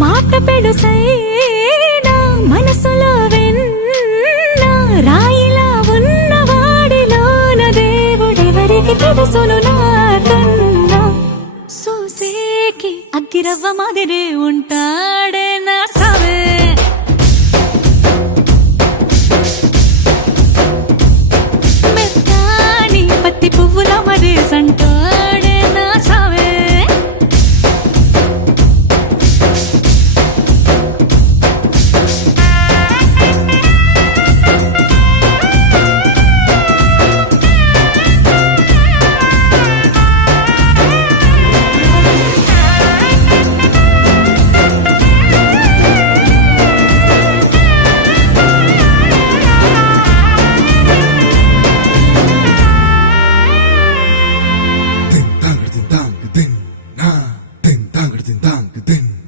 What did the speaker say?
మాట పెడుసైనా మనసులో వెన్న రాయిలా ఉన్నవాడిలోన దేవుడెవరికి తెలుసును నాకన్నా. సూసేకి అగ్గిరవ్వ మాదిరే ఉంటాడు.